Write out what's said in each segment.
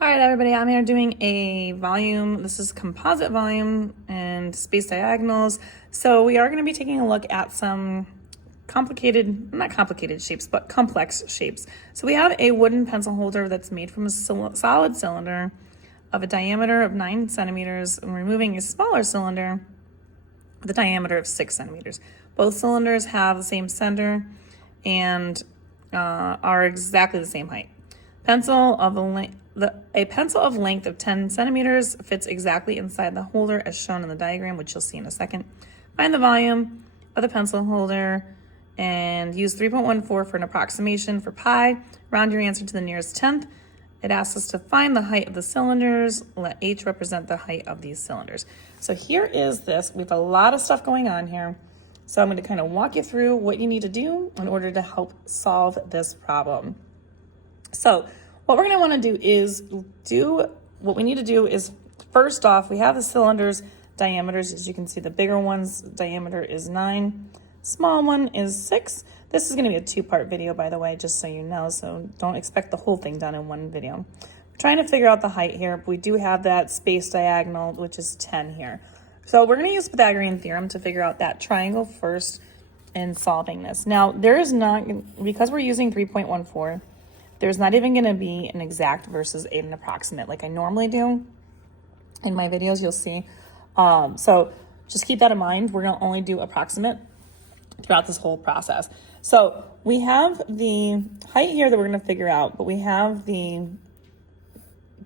All right, everybody, I'm here doing a volume. This is composite volume and space diagonals. So we are going to be taking a look at some not complicated shapes, but complex shapes. So we have a wooden pencil holder that's made from a solid cylinder of a diameter of 9 centimeters, and we're removing a smaller cylinder with a diameter of 6 centimeters. Both cylinders have the same center and are exactly the same height. A pencil of length of 10 centimeters fits exactly inside the holder as shown in the diagram, which you'll see in a second. Find the volume of the pencil holder and use 3.14 for an approximation for pi. Round your answer to the nearest tenth. It asks us to find the height of the cylinders. Let h represent the height of these cylinders. So here is this. We have a lot of stuff going on here. So I'm going to kind of walk you through what you need to do in order to help solve this problem. So what we're going to want to what we need to do is, first off, we have the cylinders diameters. As you can see, the bigger one's diameter is 9. Small one is 6. This is going to be a 2-part video, by the way, just so you know. So don't expect the whole thing done in one video. We're trying to figure out the height here, but we do have that space diagonal, which is 10 here. So we're going to use Pythagorean theorem to figure out that triangle first in solving this. Now, there is not, because we're using 3.14, there's not even going to be an exact versus an approximate like I normally do in my videos, you'll see. So just keep that in mind. We're going to only do approximate throughout this whole process. So we have the height here that we're going to figure out, but we have the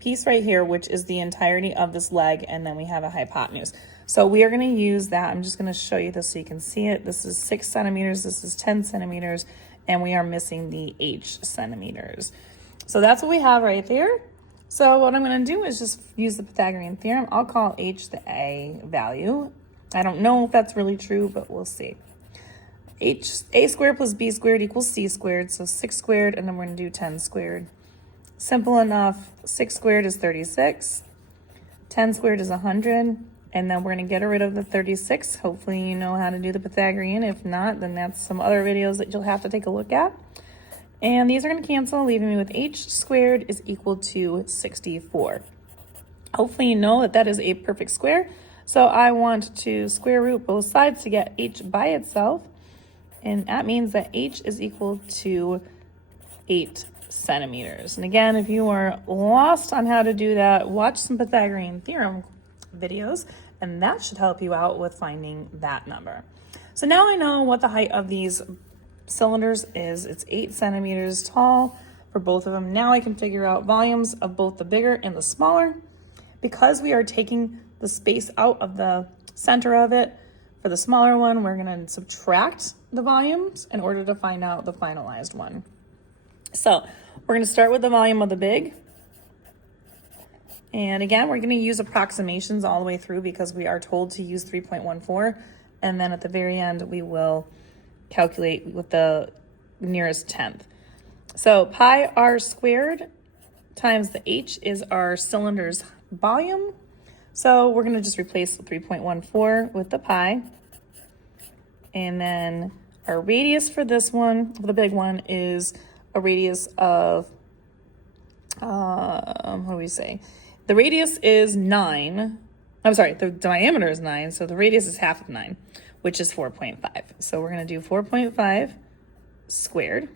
piece right here, which is the entirety of this leg, and then we have a hypotenuse. So we are going to use that. I'm just going to show you this so you can see it. This is 6 centimeters. This is 10 centimeters. And we are missing the h centimeters. So that's what we have right there. So what I'm going to do is just use the Pythagorean theorem. I'll call h the a value. I don't know if that's really true, but we'll see. A squared plus b squared equals c squared. So 6 squared, and then we're going to do 10 squared. Simple enough. 6 squared is 36. 10 squared is 100. And then we're going to get rid of the 36. Hopefully you know how to do the Pythagorean. If not, then that's some other videos that you'll have to take a look at. And these are going to cancel, leaving me with h squared is equal to 64. Hopefully you know that that is a perfect square. So I want to square root both sides to get h by itself. And that means that h is equal to 8 centimeters. And again, if you are lost on how to do that, watch some Pythagorean theorem videos, and that should help you out with finding that number. So now I know what the height of these cylinders is. It's 8 centimeters tall for both of them. Now I can figure out volumes of both the bigger and the smaller. Because we are taking the space out of the center of it, for the smaller one, we're going to subtract the volumes in order to find out the finalized one. So we're going to start with the volume of the big. And again, we're going to use approximations all the way through because we are told to use 3.14. And then at the very end, we will calculate with the nearest tenth. So pi r squared times the h is our cylinder's volume. So we're going to just replace 3.14 with the pi. And then our radius for this one, for the big one, is a radius of, what do we say? The radius is 9. I'm sorry, the diameter is 9, so the radius is half of 9, which is 4.5. So we're going to do 4.5 squared.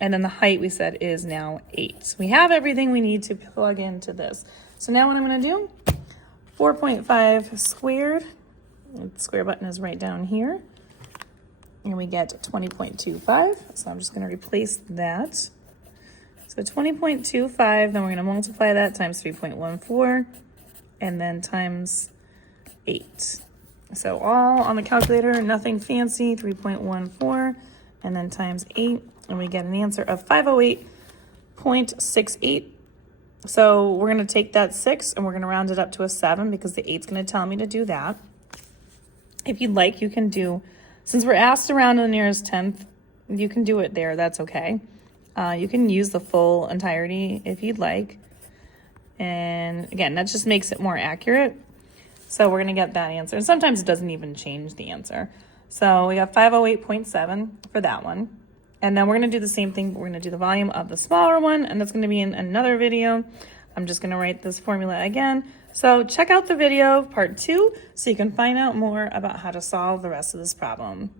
And then the height we said is now 8. So we have everything we need to plug into this. So now what I'm going to do, 4.5 squared, the square button is right down here. And we get 20.25. So I'm just going to replace that. So 20.25, then we're going to multiply that times 3.14, and then times 8. So all on the calculator, nothing fancy, 3.14, and then times 8, and we get an answer of 508.68. So we're going to take that 6, and we're going to round it up to a 7, because the 8's going to tell me to do that. If you'd like, you can do, since we're asked to round to the nearest tenth, you can do it there, that's okay. You can use the full entirety if you'd like. And again, that just makes it more accurate. So we're going to get that answer. And sometimes it doesn't even change the answer. So we got 508.7 for that one. And then we're going to do the same thing, but we're going to do the volume of the smaller one, and that's going to be in another video. I'm just gonna write this formula again. So check out the video, part 2, so you can find out more about how to solve the rest of this problem.